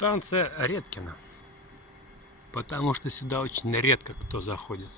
Станция Редкина. Потому что сюда очень редко кто заходит.